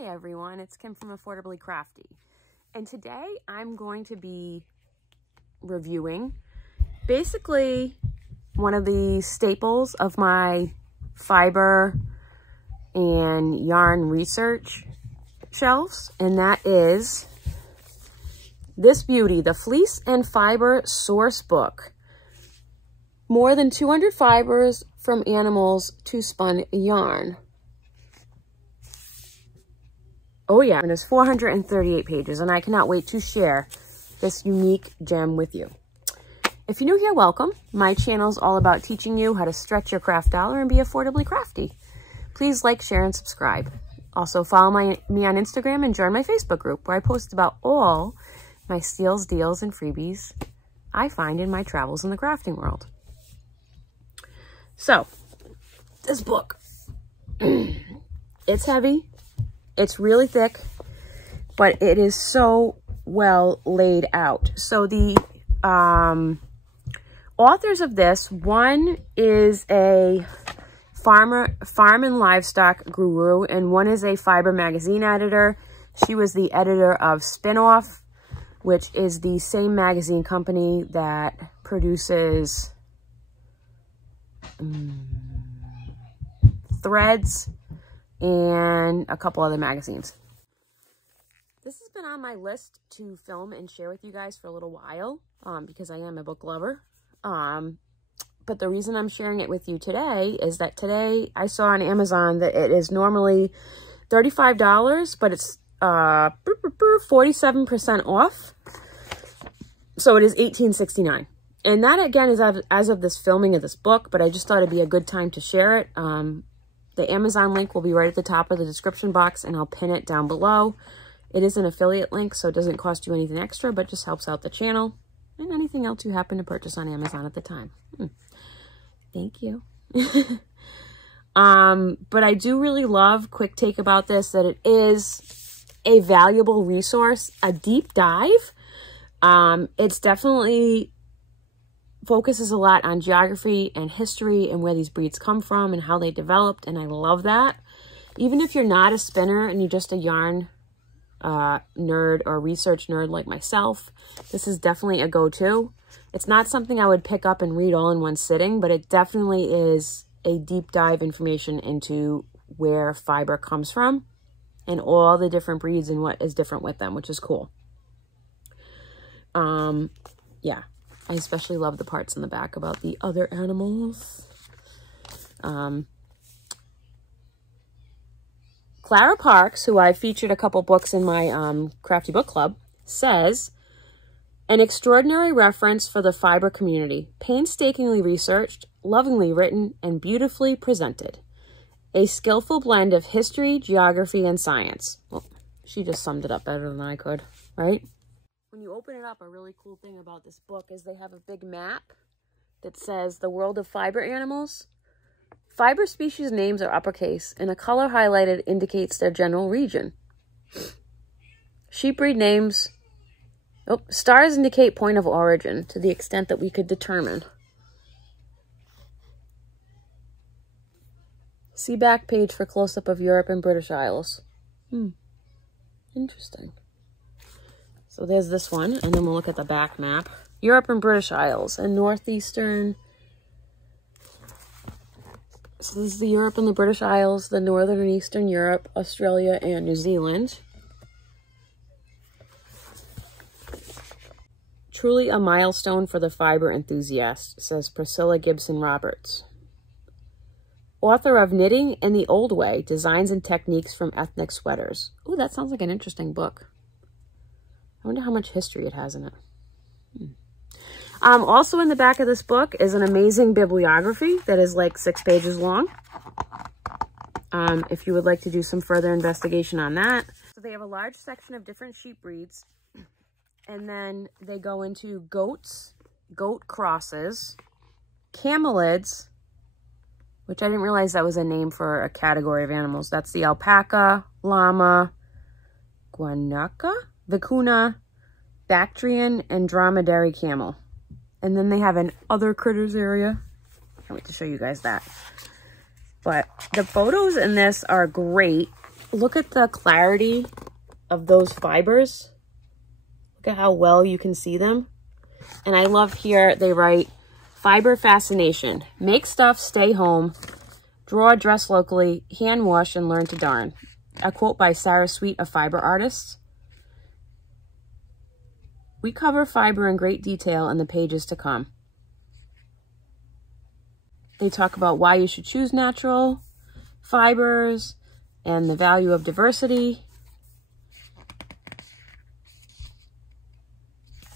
Hi everyone, it's Kim from Affordably Crafty, and today I'm going to be reviewing basically one of the staples of my fiber and yarn research shelves, and that is this beauty, the Fleece and Fiber Source Book. More than 200 fibers from animals to spun yarn. Oh yeah, and it's 438 pages, and I cannot wait to share this unique gem with you. If you're new here, welcome. My channel is all about teaching you how to stretch your craft dollar and be affordably crafty. Please like, share, and subscribe. Also follow me on Instagram and join my Facebook group where I post about all my steals, deals, and freebies I find in my travels in the crafting world. So, this book, it's heavy. It's really thick, but it is so well laid out. So the authors of this, one is a farm and livestock guru, and one is a fiber magazine editor. She was the editor of Spinoff, which is the same magazine company that produces Threads and a couple other magazines. This has been on my list to film and share with you guys for a little while, because I am a book lover. But the reason I'm sharing it with you today is that today I saw on Amazon that it is normally $35, but it's 47% off. So it is $18.69. And that, again, is as of this filming of this book, but I just thought it'd be a good time to share it. The Amazon link will be right at the top of the description box, and I'll pin it down below. It is an affiliate link, so it doesn't cost you anything extra, but just helps out the channel and anything else you happen to purchase on Amazon at the time. Thank you. But I do really love, quick take about this, that it is a valuable resource, a deep dive. It's definitely focuses a lot on geography and history and where these breeds come from and how they developed, and I love that. Even if you're not a spinner and you're just a yarn nerd or research nerd like myself, this is definitely a go-to. It's not something I would pick up and read all in one sitting, but it definitely is a deep dive information into where fiber comes from and all the different breeds and what is different with them, which is cool. Yeah. I especially love the parts in the back about the other animals. Clara Parks, who I've featured a couple books in my Crafty Book Club, says, an extraordinary reference for the fiber community, painstakingly researched, lovingly written, and beautifully presented. A skillful blend of history, geography, and science. Well, she just summed it up better than I could, right? When you open it up, a really cool thing about this book is they have a big map that says the world of fiber animals. Fiber species names are uppercase, and a color highlighted indicates their general region. Sheep breed names, stars indicate point of origin to the extent that we could determine. See back page for close-up of Europe and British Isles. Interesting. So there's this one, and then we'll look at the back map. Europe and British Isles, and northeastern. So this is the Europe and the British Isles, the northern and eastern Europe, Australia, and New Zealand. Truly a milestone for the fiber enthusiast, says Priscilla Gibson Roberts. Author of Knitting in the Old Way, Designs and Techniques from Ethnic Sweaters. Ooh, that sounds like an interesting book. I wonder how much history it has in it. Also in the back of this book is an amazing bibliography that is like 6 pages long. If you would like to do some further investigation on that. So they have a large section of different sheep breeds. And then they go into goats, goat crosses, camelids, which I didn't realize that was a name for a category of animals. That's the alpaca, llama, guanaca, vicuna, Bactrian, and dromedary camel. And then they have an other critters area. Can't wait to show you guys that. But the photos in this are great. look at the clarity of those fibers. Look at how well you can see them. And I love here, they write, fiber fascination. Make stuff, stay home, draw, dress locally, hand wash, and learn to darn. A quote by Sarah Sweet, a fiber artist. We cover fiber in great detail in the pages to come. They talk about why you should choose natural fibers and the value of diversity.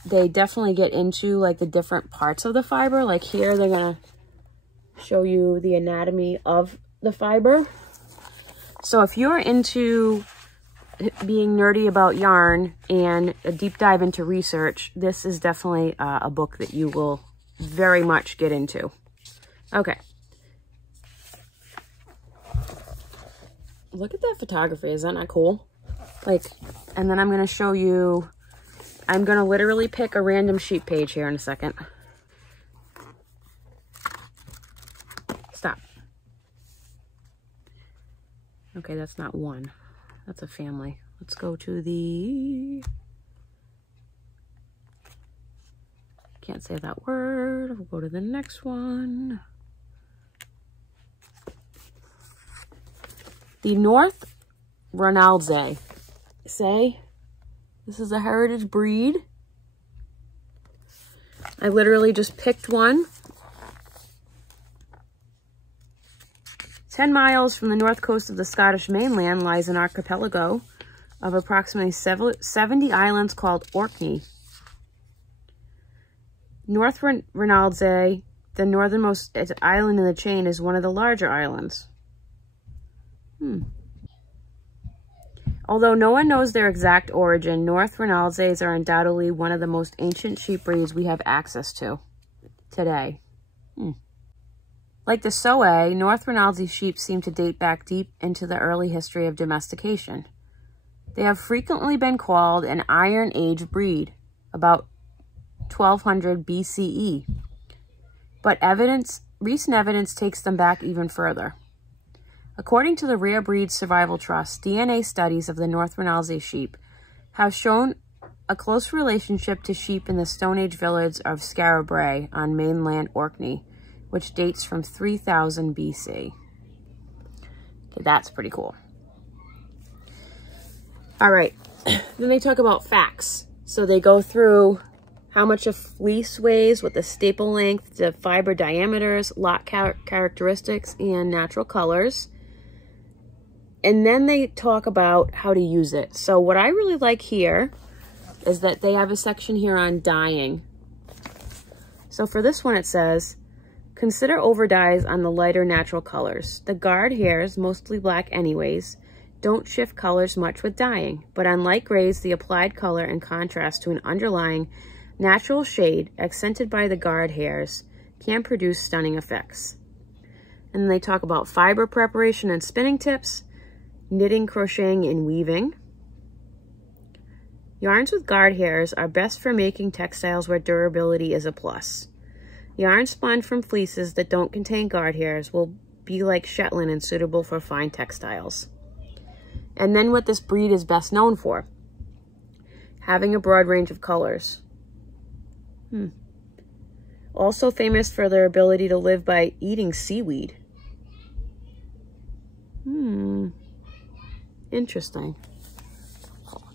They definitely get into like the different parts of the fiber. Like here, they're gonna show you the anatomy of the fiber. So if you're into being nerdy about yarn and a deep dive into research, this is definitely a book that you will very much get into. Okay. Look at that photography. Is that not cool? Like, and then I'm going to show you, I'm going to literally pick a random sheet page here in a second. Stop. Okay, that's not one. That's a family. Let's go to the, can't say that word. We'll go to the next one. The North Ronaldse. Say, this is a heritage breed. I literally just picked one. 10 miles from the north coast of the Scottish mainland lies an archipelago of approximately 70 islands called Orkney. North Ronaldse, the northernmost island in the chain, is one of the larger islands. Although no one knows their exact origin, North Ronaldses are undoubtedly one of the most ancient sheep breeds we have access to today. Like the Soay, North Ronaldse sheep seem to date back deep into the early history of domestication. They have frequently been called an Iron Age breed, about 1200 BCE. But recent evidence takes them back even further. According to the Rare Breeds Survival Trust, DNA studies of the North Ronaldse sheep have shown a close relationship to sheep in the Stone Age village of Skarabrae on mainland Orkney, which dates from 3000 BC. Okay, that's pretty cool. All right, then they talk about facts. So they go through how much a fleece weighs, what the staple length, the fiber diameters, lot characteristics, and natural colors. And then they talk about how to use it. So what I really like here is that they have a section here on dyeing. So for this one, it says, consider over dyes on the lighter natural colors. The guard hairs, mostly black anyways, don't shift colors much with dyeing, but on light grays, the applied color in contrast to an underlying natural shade accented by the guard hairs can produce stunning effects. And then they talk about fiber preparation and spinning tips, knitting, crocheting, and weaving. Yarns with guard hairs are best for making textiles where durability is a plus. Yarn spun from fleeces that don't contain guard hairs will be like Shetland and suitable for fine textiles. And then what this breed is best known for, having a broad range of colors. Also famous for their ability to live by eating seaweed. Interesting.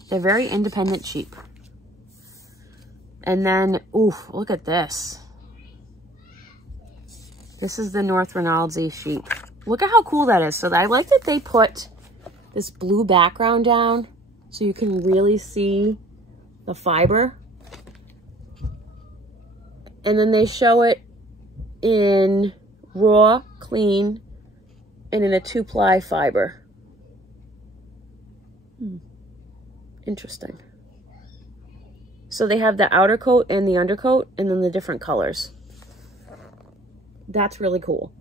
They're very independent sheep. And then, ooh, look at this. This is the North Ronaldse sheep. Look at how cool that is. So I like that they put this blue background down so you can really see the fiber. And then they show it in raw, clean, and in a 2-ply fiber. Interesting. So they have the outer coat and the undercoat, and then the different colors. That's really cool.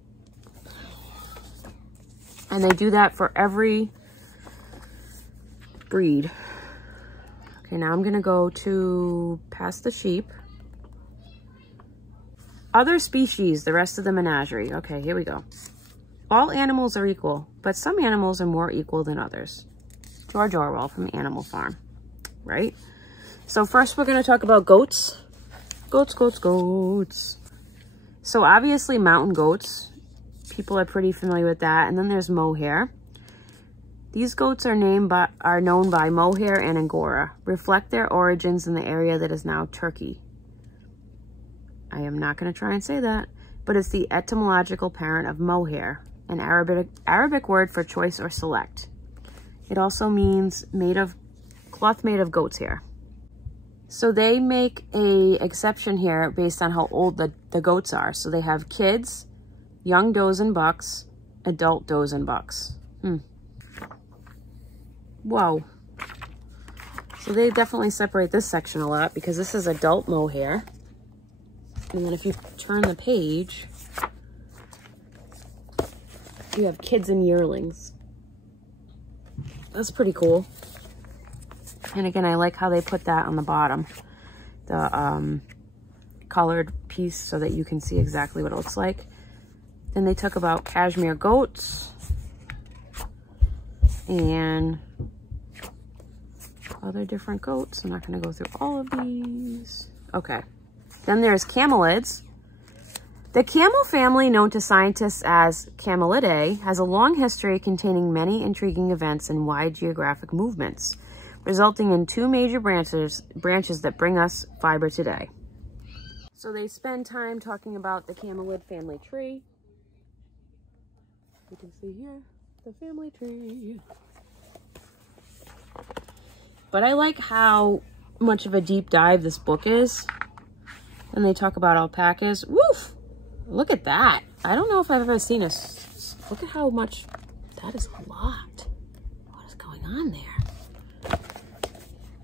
And they do that for every breed. Okay, now I'm gonna go to past the sheep. Other species, the rest of the menagerie. Okay, here we go. All animals are equal, but but some animals are more equal than others. George Orwell from Animal Farm, right? So first we're going to talk about goats. Goats, goats, goats. So obviously mountain goats, people are pretty familiar with that. And then there's mohair. These goats are known by mohair and angora, reflect their origins in the area that is now Turkey. I am not going to try and say that, but it's the etymological parent of mohair, an Arabic word for choice or select. It also means cloth made of goat's hair. So they make a exception here based on how old the goats are. So they have kids, young does and bucks, adult does and bucks. Whoa. So they definitely separate this section a lot because this is adult mohair. And then if you turn the page, you have kids and yearlings. That's pretty cool. And again, I like how they put that on the bottom, the colored piece, so that you can see exactly what it looks like. Then they talk about cashmere goats and other different goats. I'm not going to go through all of these. Okay. Then there's camelids. The camel family, known to scientists as Camelidae, has a long history containing many intriguing events and wide geographic movements, resulting in two major branches that bring us fiber today. So they spend time talking about the camelid family tree. You can see here the family tree. But I like how much of a deep dive this book is. And they talk about alpacas. Woof! Look at that. I don't know if I've ever seen look at how much, that is a lot. What is going on there?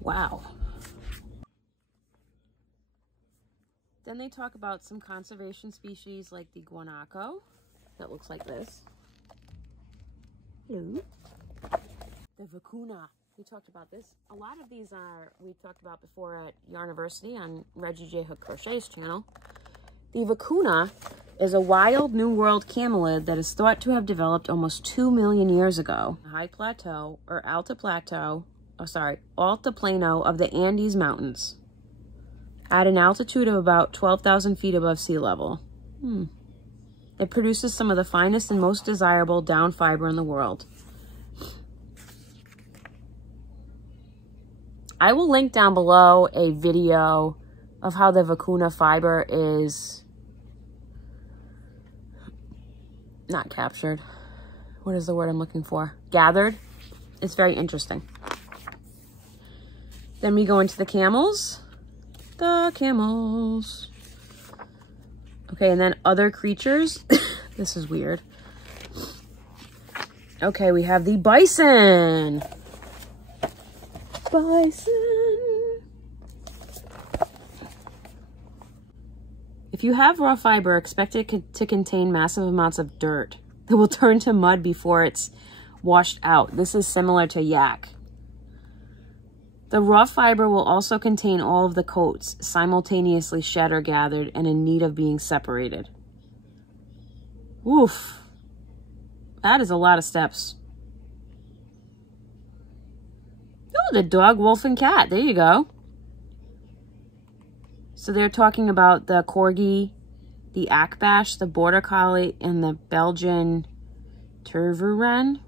Wow. Then they talk about some conservation species like the guanaco, that looks like this. Hello. The vicuna. We talked about this. A lot of these we've talked about before at Yarniversity on Reggie J. Hook Crochet's channel. The vicuna is a wild New World camelid that is thought to have developed almost 2 million years ago. The high plateau, or altiplano of the Andes Mountains, at an altitude of about 12,000 feet above sea level. It produces some of the finest and most desirable down fiber in the world. I will link down below a video of how the vicuna fiber is not captured. What is the word I'm looking for? Gathered. It's very interesting. Then we go into the camels. The camels. Okay, and then other creatures. This is weird. Okay, we have the bison. Bison. If you have raw fiber, expect it to contain massive amounts of dirt that will turn to mud before it's washed out. This is similar to yak. The raw fiber will also contain all of the coats, simultaneously shed or gathered and in need of being separated. Oof. That is a lot of steps. Oh, the dog, wolf, and cat. There you go. So they're talking about the corgi, the akbash, the border collie, and the Belgian tervuren.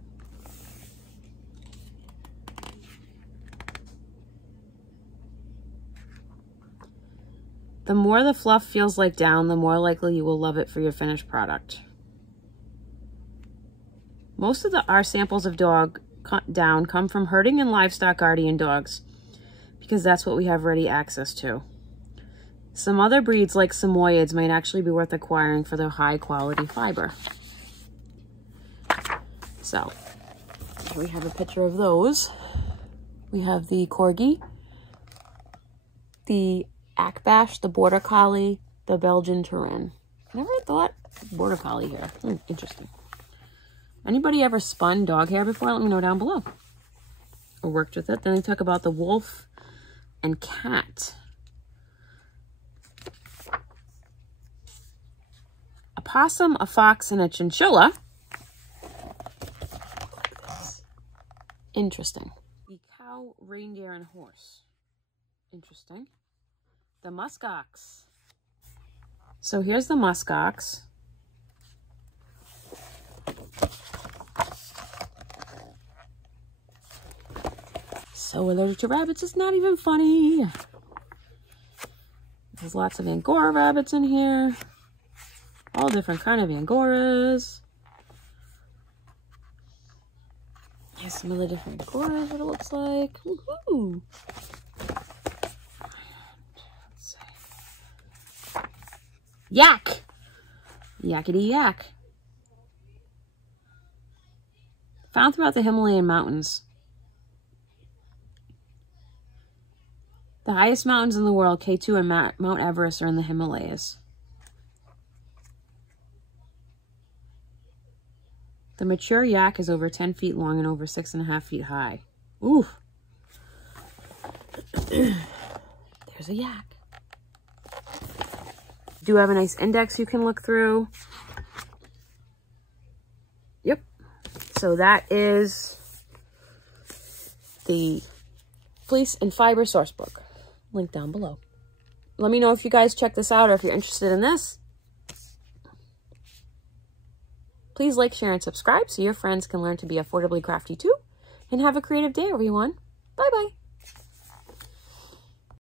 The more the fluff feels like down, the more likely you will love it for your finished product. Most of our samples of dog down come from herding and livestock guardian dogs, because that's what we have ready access to. Some other breeds like Samoyeds might actually be worth acquiring for their high quality fiber. So here we have a picture of those. We have the corgi, the akbash, the border collie, the Belgian tervuren. Never thought border collie here. Interesting. Anybody ever spun dog hair before? Let me know down below. Or worked with it. Then they talk about the wolf and cat. A possum, a fox, and a chinchilla Interesting. The cow, reindeer, and horse. Interesting. The muskox. So here's the muskox. So allergic to rabbits is not even funny. There's lots of Angora rabbits in here. All different kind of Angoras. Here's some of the different Angoras, what it looks like. Woohoo! Let's see. Yak! Yakety yak. Found throughout the Himalayan mountains. The highest mountains in the world, K2 and Mount Everest, are in the Himalayas. The mature yak is over 10 feet long and over 6.5 feet high. Ooh. There's a yak. Do have a nice index you can look through. Yep. So that is the Fleece and Fiber source book. Link down below. Let me know if you guys check this out or if you're interested in this. Please like, share, and subscribe so your friends can learn to be affordably crafty too. And have a creative day, everyone. Bye-bye.